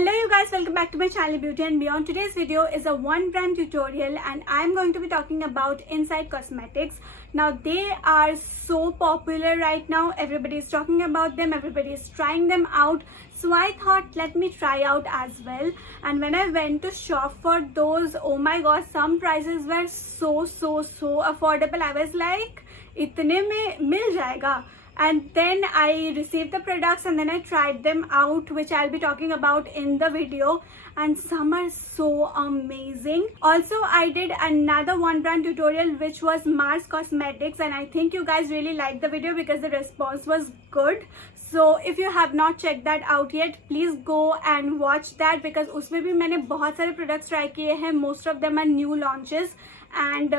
Hello you guys, welcome back to my channel Beauty and Beyond. Today's video is a one brand tutorial and I'm going to be talking about Inside Cosmetics. Now they are so popular right now. Everybody is talking about them, everybody is trying them out. So I thought let me try out as well. And when I went to shop for those, oh my god, some prices were so affordable. I was like, itne mein mil jayega. And then I received the products and then I tried them out, which I'll be talking about in the video, and some are so amazing. Also, I did another one brand tutorial which was Mars Cosmetics, and I think you guys really liked the video because the response was good. So if you have not checked that out yet, please go and watch that because उसमें भी मैंने बहुत सारे products try किए हैं. Most of them are new launches and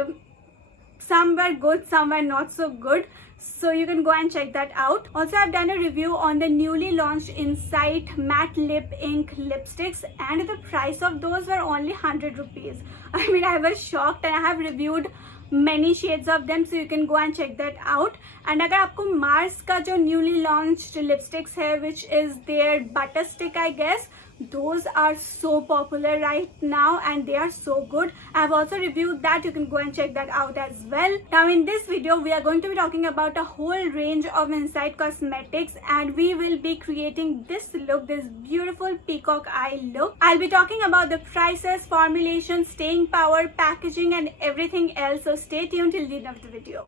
some were good, some were not so good. So you can go and check that out. Also, I've done a review on the newly launched Insight Matte Lip Ink lipsticks and the price of those were only 100 rupees. I mean, I was shocked, and I have reviewed many shades of them, so you can go and check that out. And अगर आपको Mars का जो newly launched lipsticks है, which is their butter stick, I guess, those are so popular right now and they are so good. I have also reviewed that. You can go and check that out as well. Now in this video we are going to be talking about a whole range of Inside Cosmetics and we will be creating this look, this beautiful peacock eye look. I'll be talking about the prices, formulation, staying power, packaging and everything else, so stay tuned till the end of the video.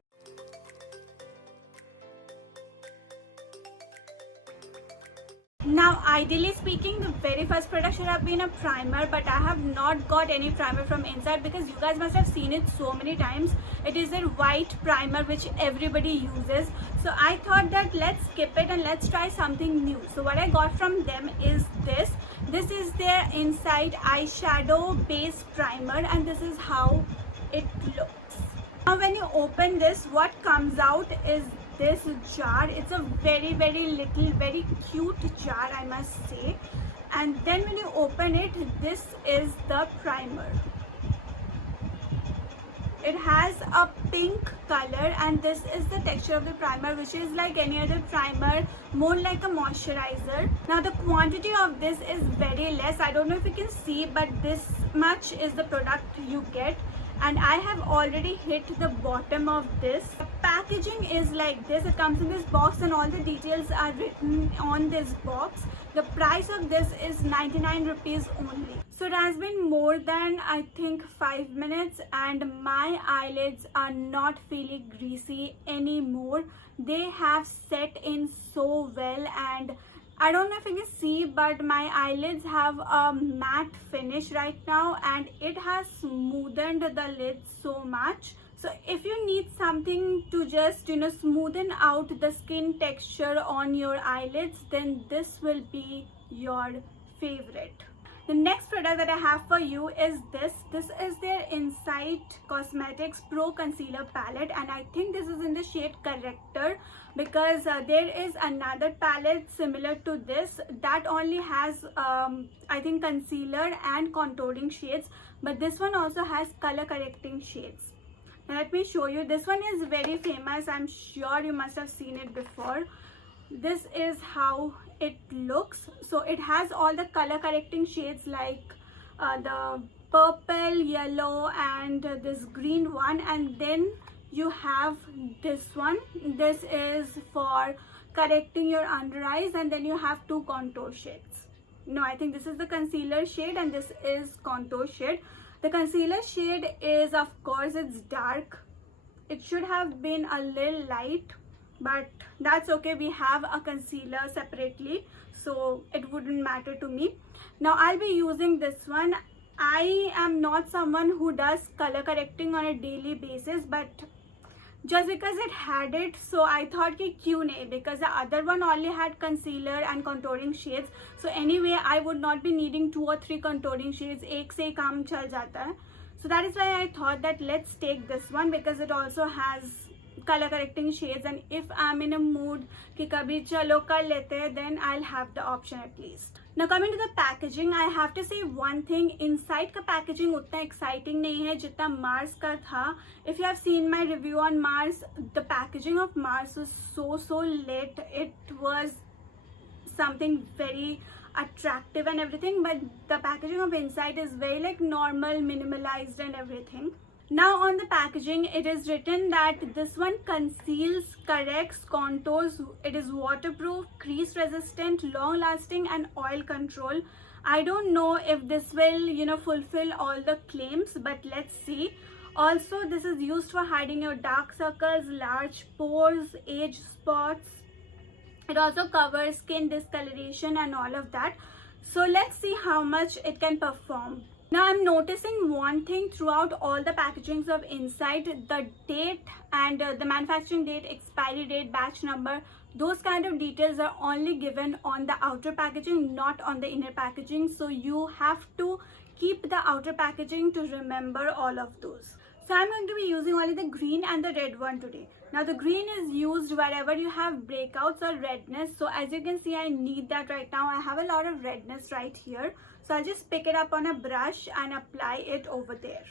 Now ideally speaking, the very first product should have been a primer, but I have not got any primer from Inside because you guys must have seen it so many times. It is a white primer which everybody uses, so I thought that let's skip it and let's try something new. So what I got from them is this is their Inside Eyeshadow base primer and this is how it looks. Now when you open this, what comes out is this jar. It's a very little, very cute jar, I must say. And then when you open it, this is the primer. It has a pink color and this is the texture of the primer, which is like any other primer, more like a moisturizer. Now the quantity of this is very less. I don't know if you can see, but this much is the product you get. And I have already hit the bottom of this. The packaging is like this. It comes in this box and all the details are written on this box. The price of this is 99 rupees only. So it has been more than I think 5 minutes and my eyelids are not feeling greasy anymore. They have set in so well and I don't know if you can see, but my eyelids have a matte finish right now and it has smoothened the lids so much. So if you need something to just smoothen out the skin texture on your eyelids, then this will be your favorite. The next product that I have for you is this. This is their Inside Cosmetics Pro Concealer Palette and I think this is in the shade Corrector because there is another palette similar to this that only has I think concealer and contouring shades, but this one also has color correcting shades. Now let me show you. This one is very famous. I'm sure you must have seen it before. This is how it looks. So it has all the color correcting shades like the purple, yellow and this green one, and then you have this one. This is for correcting your under eyes, and then you have two contour shades. No, I think this is the concealer shade and this is contour shade. The concealer shade is, of course, it's dark. It should have been a little light, but that's okay. We have a concealer separately, so it wouldn't matter to me. Now I'll be using this one. I am not someone who does color correcting on a daily basis, but just because it had it, so I thought ki kyun nahi, because the other one only had concealer and contouring shades. So anyway, I would not be needing 2 or 3 contouring shades. Ek se hi kaam chal jata hai. So that is why I thought that let's take this one because it also has color correcting shades, and if I'm in a mood कि कभी चलो कर लेते हैं, then I'll have the option at least. Now coming to the packaging, I have to say one thing. Inside का packaging उतना exciting नहीं है जितना Mars का था. If you have seen my review on Mars, the packaging of Mars was so lit. It was something very attractive and everything, but the packaging of inside is very like normal, minimalized and everything. Now on the packaging it is written that this one conceals, corrects, contours, it is waterproof, crease resistant, long lasting and oil control. I don't know if this will fulfill all the claims, but let's see. Also, this is used for hiding your dark circles, large pores, age spots. It also covers skin discoloration and all of that. So let's see how much it can perform. Now I'm noticing one thing throughout all the packagings of inside: the date and the manufacturing date, expiry date, batch number, those kind of details are only given on the outer packaging, not on the inner packaging. So you have to keep the outer packaging to remember all of those. So I'm going to be using only the green and the red one today. Now the green is used wherever you have breakouts or redness. So as you can see, I need that right now. I have a lot of redness right here. So I'll just pick it up on a brush and apply it over there.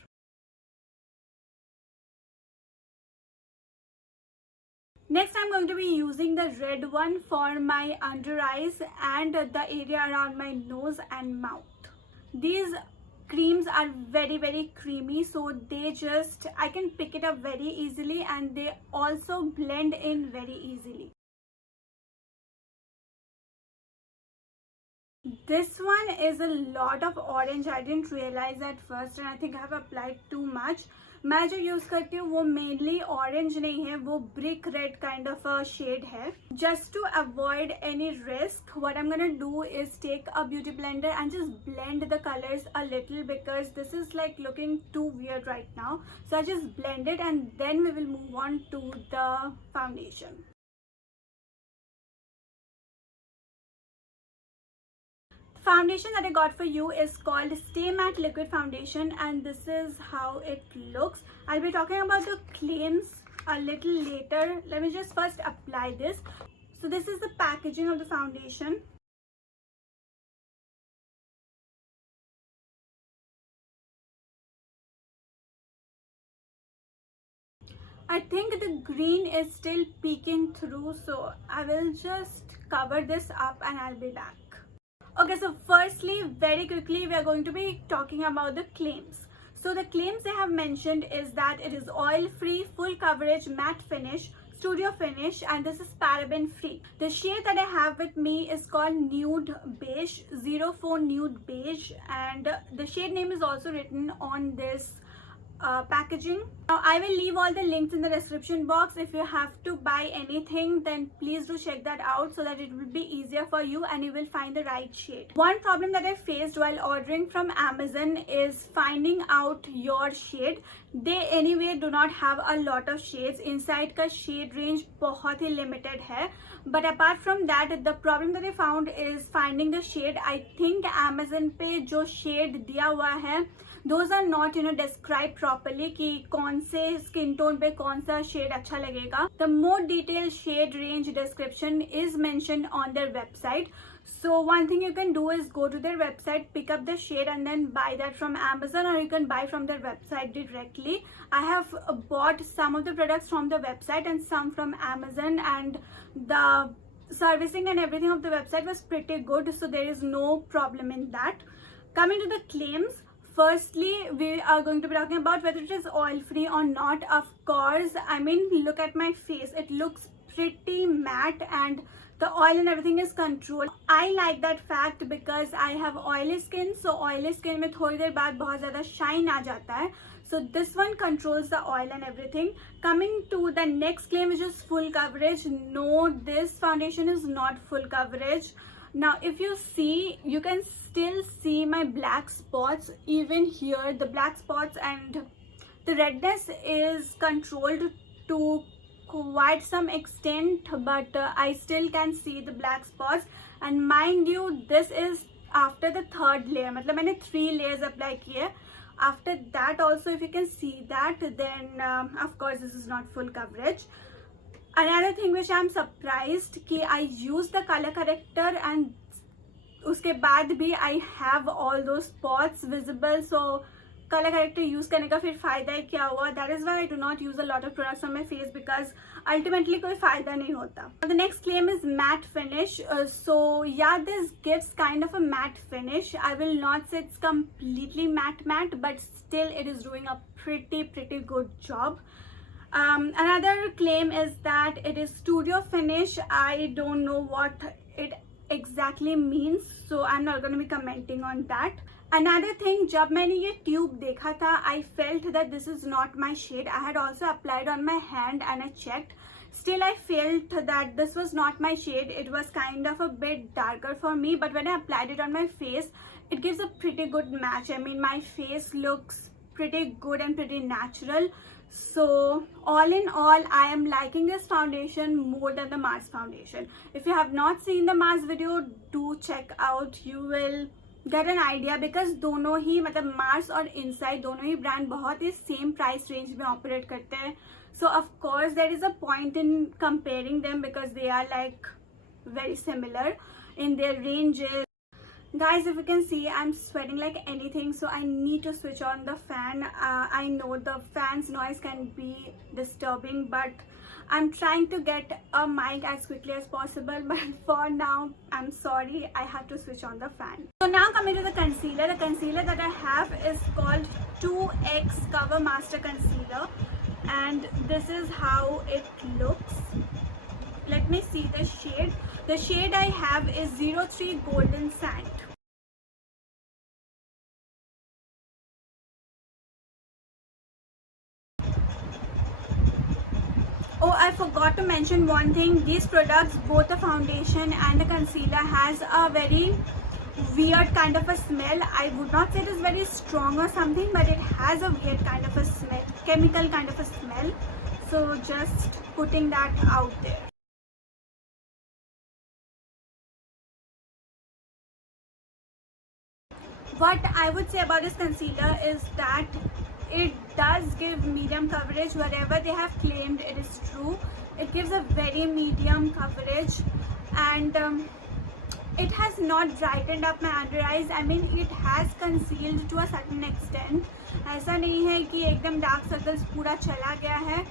Next, I'm going to be using the red one for my under eyes and the area around my nose and mouth. These creams are very creamy, so I can pick it up very easily, and they also blend in very easily. This one is a lot of orange. I didn't realize at first, and I think I have applied too much. मैं जो use करती हूँ वो mainly orange नहीं है, वो brick red kind of a shade है. Just to avoid any risk, what I'm gonna do is take a beauty blender and just blend the colors a little, because this is like looking too weird right now. So I just blend it and then we will move on to the foundation. Foundation that I got for you is called Stay Matte Liquid Foundation, and this is how it looks. I'll be talking about the claims a little later. Let me just first apply this. So this is the packaging of the foundation. I think the green is still peeking through, so I will just cover this up and I'll be back. Okay, so firstly, very quickly, we are going to be talking about the claims. So the claims they have mentioned is that it is oil-free, full coverage, matte finish, studio finish, and this is paraben-free. The shade that I have with me is called Nude Beige, 04 Nude Beige, and the shade name is also written on this packaging. Now I will leave all the links in the description box. If you have to buy anything, then please do check that out so that it will be easier for you and you will find the right shade. One problem that I faced while ordering from Amazon is finding out your shade. They anyway do not have a lot of shades. Inside का shade range बहुत ही limited है. But apart from that, the problem that I found is finding the shade. I think Amazon पे जो shade दिया हुआ है, those are not described properly कि कौन से skin tone पे कौन सा shade अच्छा लगेगा. The more detailed shade range description is mentioned on their website. So one thing you can do is go to their website, pick up the shade and then buy that from Amazon, or you can buy from their website directly. I have bought some of the products from the website and some from Amazon, and the servicing and everything of the website was pretty good, so there is no problem in that. Coming to the claims, firstly, we are going to be talking about whether it is oil-free or not. Of course, I mean, look at my face. It looks pretty matte and the oil and everything is controlled. I like that fact because I have oily skin. So oily skin में थोड़ी देर बाद बहुत ज़्यादा shine आ जाता है. So this one controls the oil and everything. Coming to the next claim, which is full coverage. No, this foundation is not full coverage. Now if you see, you can still see my black spots even here. The black spots and the redness is controlled to quite some extent, but I still can see the black spots. And mind you, this is after the third layer. मतलब मैंने 3 layers apply किए. After that also, if you can see that, then of course this is not full coverage. Another thing which I am surprised कि I use the color corrector and उसके बाद भी I have all those spots visible. So colour corrector use करने का फिर फ़ायदा है क्या हुआ. That is why I do not use a lot of products on my face because ultimately कोई फ़ायदा नहीं होता. The next claim is matte finish. So yeah this gives kind of a matte finish. I will not say it's completely matte but still it is doing a pretty good job. Another claim is that it is studio finish. I don't know what it exactly means, so I'm not going to be commenting on that. Another thing, जब मैंने ये tube देखा था, I felt that this is not my shade. I had also applied on my hand and I checked. Still, I felt that this was not my shade. It was kind of a bit darker for me, but when I applied it on my face, it gives a pretty good match. I mean, my face looks pretty good and pretty natural. So all in all, I am liking this foundation more than the Mars foundation. If you have not seen the Mars video, do check out. You will get an idea because दोनों ही मतलब Mars और Inside दोनों ही brand बहुत ही same price range में operate करते हैं. So of course there is a point in comparing them because they are like very similar in their ranges. Guys, if you can see, I'm sweating like anything, so I need to switch on the fan. I know the fan's noise can be disturbing, but I'm trying to get a mic as quickly as possible, but for now, I'm sorry, I have to switch on the fan. So now coming to the concealer. The concealer that I have is called 2X Cover Master Concealer, and this is how it looks. Let me see the shade. The shade I have is 03 Golden Sand. Oh, I forgot to mention one thing. These products, both the foundation and the concealer, has a very weird kind of a smell. I would not say it is very strong or something, but it has a weird kind of a smell, chemical kind of a smell. So just putting that out there. What I would say about this concealer is that it does give medium coverage. Wherever they have claimed it is true, it gives a very medium coverage, and it has not brightened up my under eyes. I mean, it has concealed to a certain extent. ऐसा नहीं है कि एकदम dark circles पूरा चला गया है,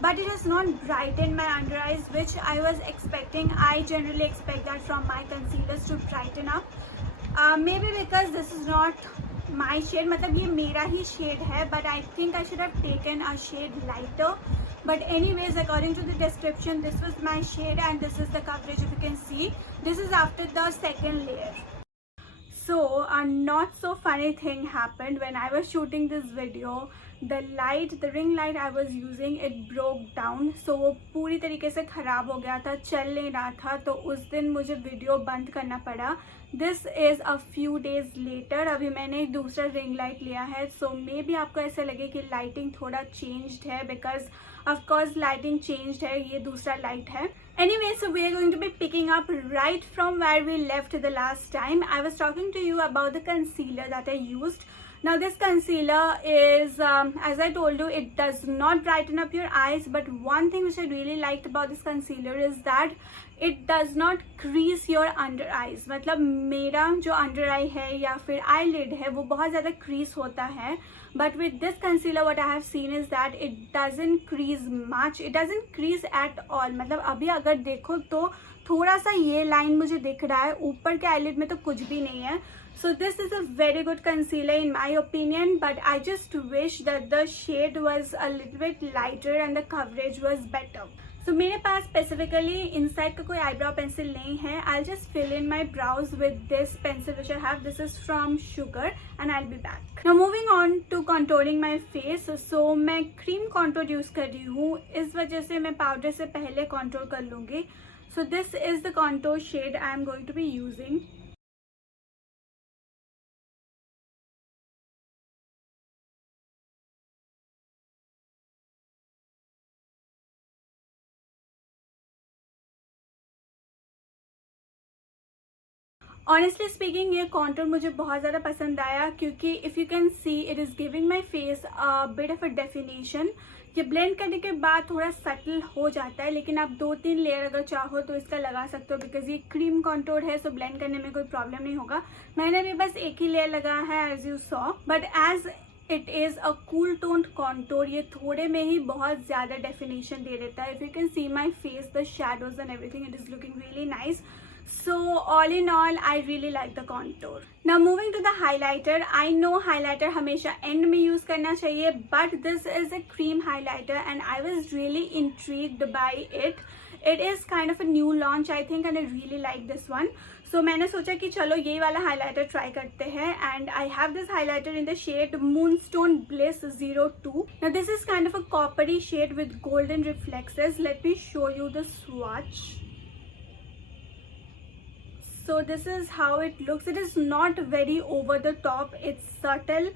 but it has not brightened my under eyes, which I was expecting. I generally expect that from my concealers to brighten up. Maybe because this is not my shade, मतलब ये मेरा ही shade है, but I think I should have taken a shade lighter. But anyways, according to the description, this was my shade and this is the coverage. If you can see, this is after the second layer. So a not so funny thing happened when I was shooting this video. The ring light I was using, it broke down. So वो पूरी तरीके से ख़राब हो गया था, चल नहीं रहा था, तो उस दिन मुझे वीडियो बंद करना पड़ा. This is a few days later. अभी मैंने एक दूसरा रिंग लाइट लिया है, so maybe आपको ऐसे लगे कि लाइटिंग थोड़ा changed है, because of course lighting changed है, ये दूसरा लाइट है. Anyway, so we are going to be picking up right from where we left the last time. I was talking to you about the concealer that I used. Now this concealer is, as I told you, it does not brighten up your eyes, but one thing which I really liked about this concealer is that it does not crease your under eyes. मतलब मेरा जो under eye है या फिर eyelid है वो बहुत ज़्यादा crease होता है, but with this concealer what I have seen is that it doesn't crease much. It doesn't crease at all. मतलब अभी अगर देखो तो थोड़ा सा ये लाइन मुझे दिख रहा है, ऊपर के eyelid में तो कुछ भी नहीं है. So this is a very good concealer in my opinion, but I just wish that the shade was a little bit lighter and the coverage was better. So मेरे पास specifically inside का कोई eyebrow pencil नहीं है. I'll just fill in my brows with this pencil which I have. This is from Sugar and I'll be back. Now moving on to contouring my face. So मैं cream contour use कर रही हूँ, इस वजह से मैं powder से पहले contour कर लूँगी. So this is the contour shade I am going to be using. Honestly speaking, ये contour मुझे बहुत ज़्यादा पसंद आया क्योंकि if you can see, it is giving my face a bit of a definition. ये blend करने के बाद थोड़ा subtle हो जाता है, लेकिन आप 2-3 लेयर अगर चाहो तो इसका लगा सकते हो, because ये cream contour है, so blend करने में कोई problem नहीं होगा. मैंने भी बस एक ही लेयर लगाया है as you saw, but as it is a cool toned contour. ये थोड़े में ही बहुत ज़्यादा डेफिनेशन दे देता है. If you can C my face, the shadows and everything, it is looking really nice. So all in all, I really like the contour. Now moving to the highlighter. I know highlighter हमेशा end में use करना चाहिए, but this is a cream highlighter and I was really intrigued by it. It is kind of a new launch I think and I really like this one. So मैंने सोचा कि चलो ये वाला highlighter try करते हैं and I have this highlighter in the shade Moonstone Bliss 02. Now this is kind of a coppery shade with golden reflexes. Let me show you the swatch. So this is how it looks. It is not very over the top, it's subtle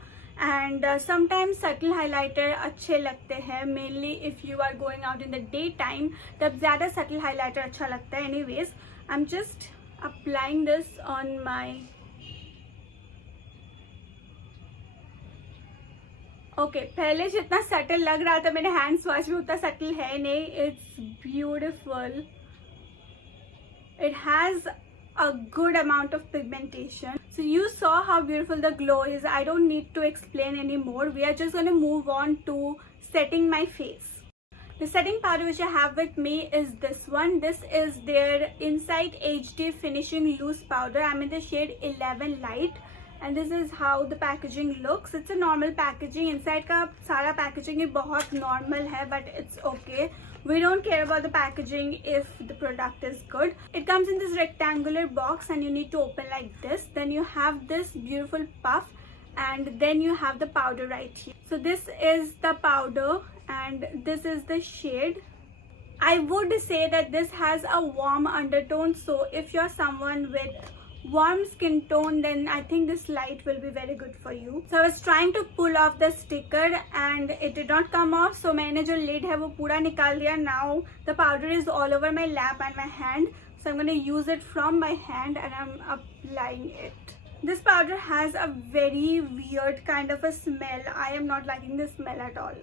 and sometimes subtle highlighter अच्छे लगते हैं, mainly if you are going out in the daytime तब ज़्यादा subtle highlighter अच्छा लगता है. Anyways, I'm just applying this on my okay. पहले जितना subtle लग रहा था मेरे hand swatch में उतना subtle है नहीं. It's beautiful. It has a good amount of pigmentation. So you saw how beautiful the glow is. I don't need to explain anymore. We are just going to move on to setting my face. The setting powder which I have with me is this one. This is their Insight HD Finishing Loose Powder. I'm in the shade 11 Light and this is how the packaging looks. It's a normal packaging. Inside का सारा packaging ही बहुत normal है, but it's okay. We don't care about the packaging if the product is good. It comes in this rectangular box and you need to open like this. Then you have this beautiful puff and then you have the powder right here. So this is the powder and this is the shade. I would say that this has a warm undertone, so if you're someone with warm skin tone then I think this light will be very good for you. So I was trying to pull off the sticker and it did not come off, so मैंने जो lid है वो पूरा निकाल दिया. Now the powder is all over my lap and my hand, so I'm going to use it from my hand and I'm applying it. This powder has a very weird kind of a smell. I am not liking this smell at all.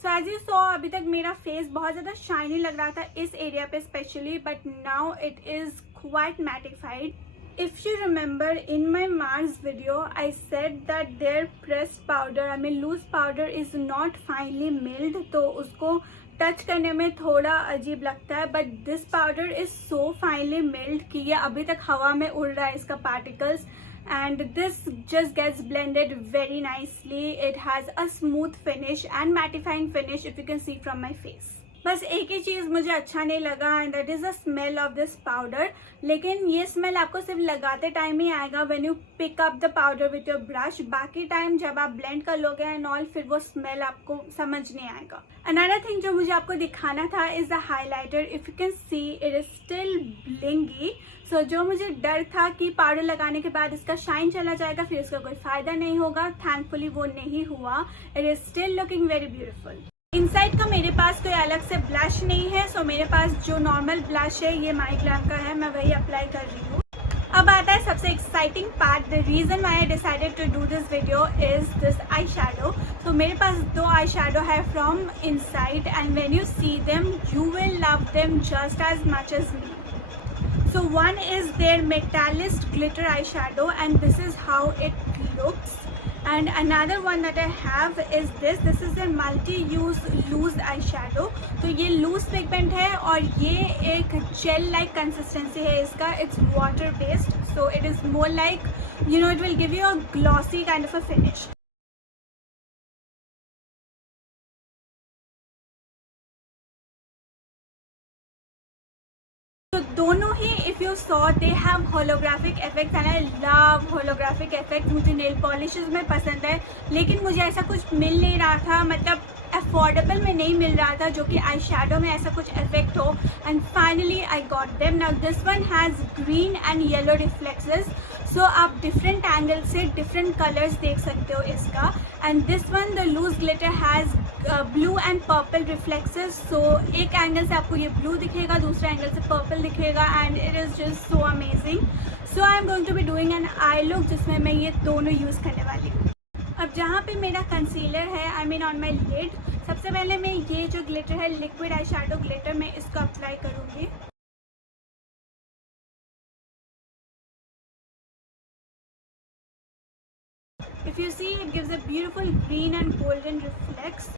So as you saw, अभी तक मेरा face बहुत ज़्यादा shiny लग रहा था इस area पे especially, but now it is quite mattified. If you remember in my Mars video, I said that their pressed powder, I mean loose powder is not finely milled, तो उसको touch करने में थोड़ा अजीब लगता है. But this powder is so finely milled कि ये अभी तक हवा में उड़ रहा है इसका particles. And this just gets blended very nicely. It has a smooth finish and mattifying finish if you can see from my face. बस एक ही चीज़ मुझे अच्छा नहीं लगा and that is the smell of this powder. लेकिन ये smell आपको सिर्फ लगाते टाइम ही आएगा when you pick up the powder with your brush. बाकी टाइम जब आप blend कर लोगे and all फिर वो smell आपको समझ नहीं आएगा. Another thing जो मुझे आपको दिखाना था is the highlighter. If you can see, it is still blingy. So जो मुझे डर था कि पाउडर लगाने के बाद इसका शाइन चला जाएगा फिर इसका कोई फ़ायदा नहीं होगा, थैंकफुली वो नहीं हुआ. It is still looking very beautiful. Inside का मेरे पास कोई अलग से ब्लश नहीं है, सो मेरे पास जो नॉर्मल ब्लश है ये माई ग्लैम का है, मैं वही अप्लाई कर रही हूँ. अब आता है सबसे exciting part. The reason why I decided to do this video is this eye shadow. तो मेरे पास दो आई शैडो है from inside and when you see them you will love them just as much as me. So one is their Metallist glitter eyeshadow and this is how it looks. And another one that I have is this is a multi-use loose eyeshadow. तो ये loose pigment है और ये एक gel like consistency है इसका. It's water based, so it is more like, you know, it will give you a glossy kind of a finish. तो दोनों ही if you saw they have holographic effects and I love holographic effects. मुझे nail polishes में पसंद है लेकिन मुझे ऐसा कुछ मिल नहीं रहा था, मतलब अफोर्डेबल में नहीं मिल रहा था जो कि आई शैडो में ऐसा कुछ इफेक्ट हो. And finally I got them. Now this one has green and yellow reflexes, so आप डिफरेंट एंगल से डिफरेंट कलर्स देख सकते हो इसका. And this one the loose glitter has blue and purple reflexes. So एक angle से आपको ये ब्लू दिखेगा, दूसरे एंगल से पर्पल दिखेगा and it is just so amazing. So I am going to be doing an eye look जिसमें मैं ये दोनों यूज़ करने वाली हूँ. अब जहाँ पे मेरा कंसीलर है, I mean on my lid, सबसे पहले मैं ये जो ग्लिटर है लिक्विड आई शैडो ग्लिटर, मैं इसको अप्लाई करूँगी. If you see, it gives a beautiful green and golden reflex.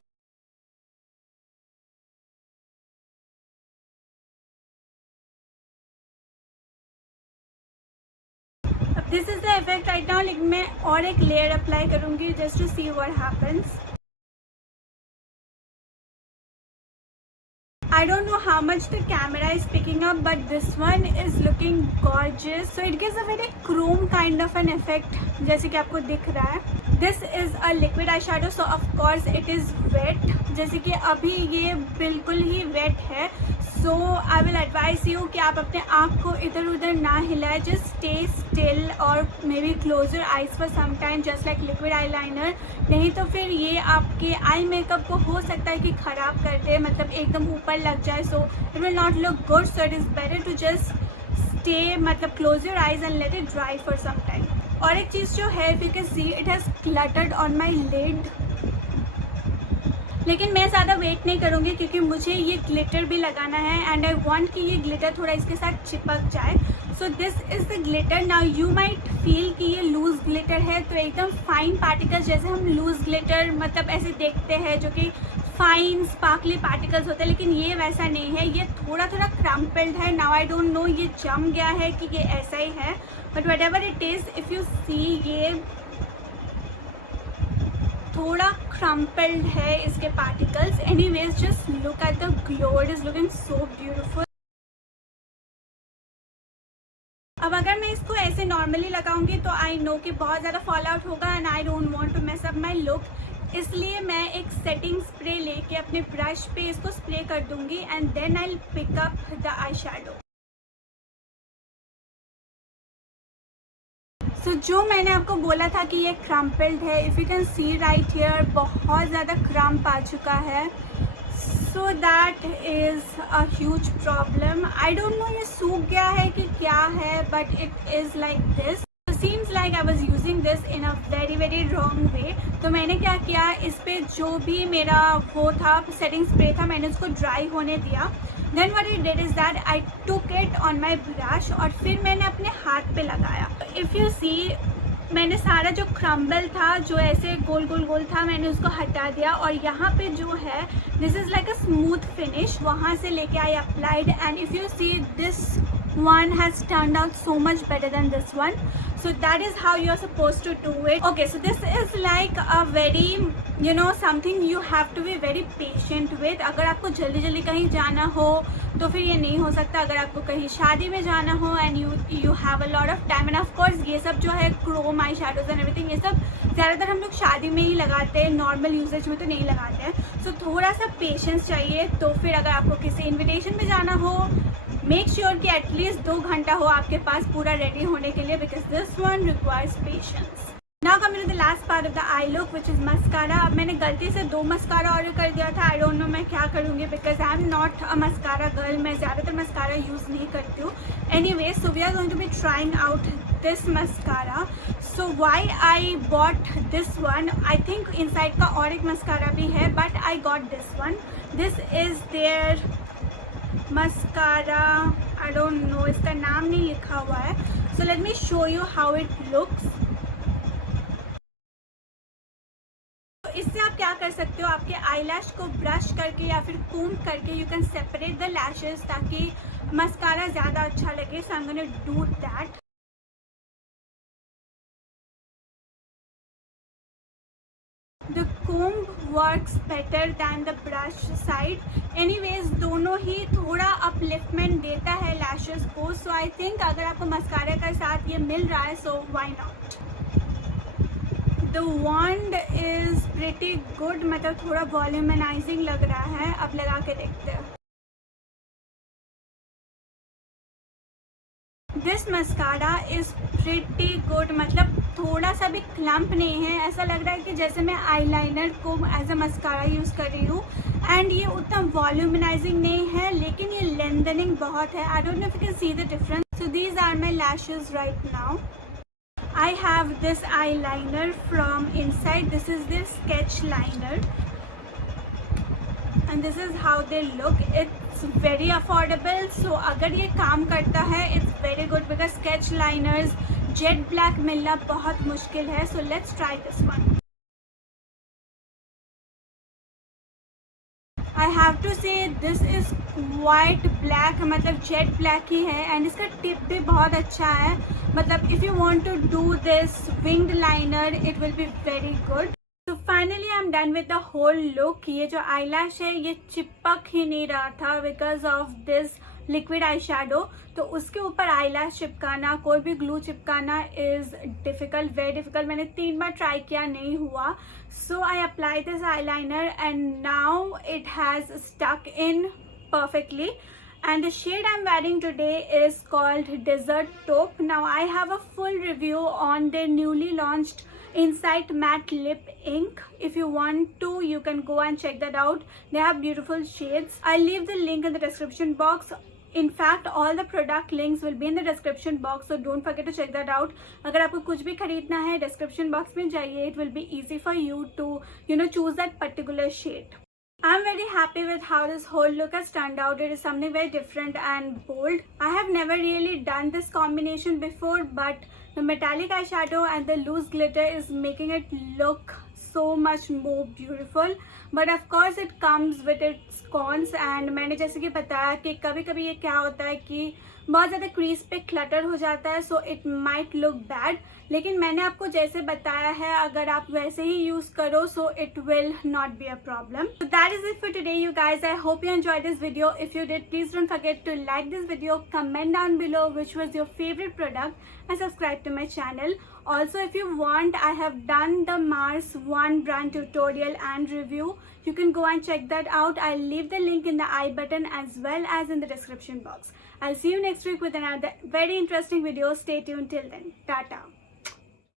This is the effect right now. Like मैं और एक layer apply करूँगी just to see what happens. I don't know how much the camera is picking up, but this one is looking gorgeous. So it gives a very chrome kind of an effect, जैसे कि आपको दिख रहा है. This is a liquid eyeshadow, so of course it is wet. जैसे कि अभी ये बिल्कुल ही wet है. So I will advise you कि आप अपने आँख को इधर उधर ना हिलाएं. Just stay still or maybe close your eyes for some time, just like liquid eyeliner. नहीं तो फिर ये आपके आई मेकअप को हो सकता है कि ख़राब कर दे, मतलब एकदम ऊपर लग जाए. So it will not look good. So it is better to just stay, मतलब close your eyes and let it dry for some time. और एक चीज़ जो है, if you can see, it has cluttered on my lid. लेकिन मैं ज़्यादा wait नहीं करूँगी क्योंकि मुझे ये ग्लिटर भी लगाना है एंड आई वांट कि ये ग्लिटर थोड़ा इसके साथ चिपक जाए. So this is the glitter. Now you might feel कि ये लूज़ ग्लिटर है, तो एकदम फाइन पार्टिकल्स, जैसे हम लूज़ ग्लिटर मतलब ऐसे देखते हैं जो कि फाइन स्पार्कली पार्टिकल्स होते हैं, लेकिन ये वैसा नहीं है. ये थोड़ा थोड़ा क्रम्पल्ड है. नाउ आई डोंट नो ये जम गया है कि ये ऐसा ही है, but whatever it is, if you see, ये थोड़ा क्रम्पल्ड है इसके particles. Anyways, just look at the glow. It is looking so beautiful. अब अगर मैं इसको ऐसे नॉर्मली लगाऊंगी तो आई नो कि बहुत ज़्यादा फॉल आउट होगा and I don't want to mess up my look. इसलिए मैं एक सेटिंग स्प्रे लेके अपने ब्रश पे इसको स्प्रे कर दूंगी and then I pick up the eye shadow. तो जो मैंने आपको बोला था कि ये क्रम्पल्ड है, if you can C right here, बहुत ज़्यादा क्रम्प आ चुका है. So that is a huge problem. I don't no ये सूख गया है कि क्या है, but it is like this. Seems like I was using this in a very very wrong way. तो मैंने क्या किया, इस पर जो भी मेरा वो था सेटिंग स्प्रे था, मैंने उसको ड्राई होने दिया. Then what I did is that I took it on my brush और फिर मैंने अपने हाथ पे लगाया. इफ़ यू सी, मैंने सारा जो क्रम्बल था, जो ऐसे गोल गोल गोल था, मैंने उसको हटा दिया और यहाँ पे जो है, this is like a smooth finish. वहाँ से लेके I applied and if you see, this one has turned out so much better than this one. So that is how you are supposed to do it. Okay, so this is like a very, you know, something you have to be very patient with. अगर आपको जल्दी जल्दी कहीं जाना हो तो फिर ये नहीं हो सकता. अगर आपको कहीं शादी में जाना हो and you have a lot of time, and of course ये सब जो है Chrome eye shadows and everything, ये सब ज़्यादातर हम लोग शादी में ही लगाते हैं, नॉर्मल यूजेज में तो नहीं लगाते हैं. सो थोड़ा सा पेशेंस चाहिए. तो फिर अगर आपको किसी इन्विटेशन में जाना हो, मेक श्योर कि एटलीस्ट 2 घंटा हो आपके पास पूरा रेडी होने के लिए, because this one requires patience. Now coming to the last part of the eye look, which is mascara. अब मैंने गलती से 2 मस्कारा ऑर्डर कर दिया था. आई डोंट नो मैं क्या करूँगी, because I am not a mascara girl. मैं ज़्यादातर मस्कारा यूज़ नहीं करती हूँ. Any so we are going to be trying out this mascara. So why I bought this one, I think inside का और एक मस्कारा भी है, but I got this one. This is their mascara. I don't know, इसका नाम नहीं लिखा हुआ है. So let me show you how it looks. तो इससे आप क्या कर सकते हो, आपके आईलैश को ब्रश करके या फिर कूम करके you can separate the lashes ताकि मस्कारा ज़्यादा अच्छा लगे. So I am gonna do that. The comb works better than the brush side. Anyways, दोनों ही थोड़ा अपलिफ्टमेंट देता है लैशेस को. सो आई थिंक अगर आपको मस्कारा के साथ ये मिल रहा है, so why not. The wand is pretty good, मतलब थोड़ा वॉल्यूमनाइजिंग लग रहा है. अब लगा के देखते हैं. This mascara is pretty good, मतलब थोड़ा सा भी क्लम्प नहीं है. ऐसा लग रहा है कि जैसे मैं आईलाइनर को एज अ मस्कारा यूज़ कर रही हूँ. एंड ये उतना वॉल्यूमनाइजिंग नहीं है, लेकिन ये लेंथनिंग बहुत है. I don't know if you can see the difference. So these are my lashes right now. I have this eyeliner from inside. This is their sketch liner and this is how they look. It's very affordable. So अगर ये काम करता है, it's very good because sketch liners jet black मिलना बहुत मुश्किल है. So let's try this one. I have to say this is quite black, मतलब जेट ब्लैक ही है. एंड इसका टिप भी बहुत अच्छा है. मतलब if you want to do this winged liner, it will be very good. So finally I'm done with the whole look. ये जो eyelash है ये चिपक ही नहीं रहा था because of this liquid eye shadow. तो उसके ऊपर आई लैश चिपकाना, कोई भी ग्लू चिपकाना इज़ डिफ़िकल्ट, वेरी डिफ़िकल्ट. मैंने 3 बार ट्राई किया, नहीं हुआ. So I apply this eye liner and now it has stuck in perfectly. And the shade I'm wearing today is called Desert Taupe. Now I have a full review on their newly launched Insight Matte Lip Ink. If you want to, you can go and check that out. They have beautiful shades. I'll leave the link in the description box. In fact, all the product links will be in the description box, so don't forget to check that out. अगर आपको कुछ भी खरीदना है, description box में जाइए. It will be easy for you to, choose that particular shade. I'm very happy with how this whole look has turned out. It is something very different and bold. I have never really done this combination before, but the metallic eyeshadow and the loose glitter is making it look so much more beautiful. But of course it comes with its cons. And मैंने जैसे कि बताया कि कभी कभी ये क्या होता है कि बहुत ज़्यादा क्रीज पे क्लटर हो जाता है, so it might look bad. लेकिन मैंने आपको जैसे बताया है, अगर आप वैसे ही यूज़ करो so it will not be a problem. So that is it for today, you guys. I hope you enjoyed this video. If you did, please don't forget to like this video, comment down below which was your favorite product, and subscribe to my channel. Also, if you want, I have done the Mars 1 brand tutorial and review. You can go and check that out. I'll leave the link in the I button as well as in the description box. I'll see you next week with another very interesting video. Stay tuned till then. Tata.